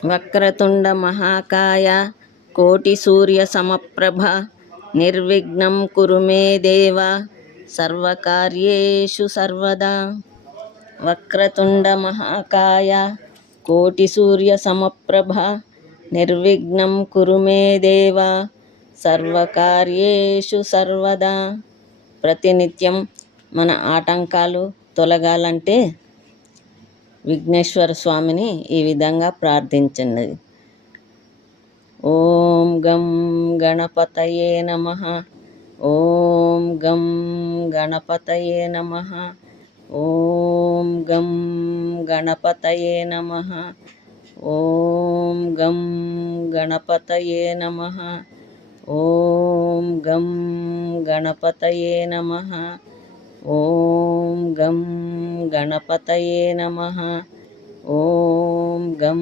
వక్రతుండ మహాకాయ కోటి సూర్య సమప్రభ నిర్విఘ్నం కురు మే దేవ సర్వకార్యేషు సర్వదా. వక్రతుండ మహాకాయ కోటి సూర్య సమప్రభ నిర్విఘ్నం కురు మే దేవ సర్వకార్యేషు సర్వదా. ప్రతినిత్యం మన ఆటంకాలు తొలగాలంటే విఘ్నేశ్వర స్వామిని ఈ విధంగా ప్రార్థించండి. ఓం గం గణపతయే నమః. ఓం గం గణపతయే నమః. ఓం గం గణపతయే నమః. ఓం గం గణపతయే నమః. ఓం గం గణపతయే నమః. ఓం గం గణపతయే నమః. ఓం గం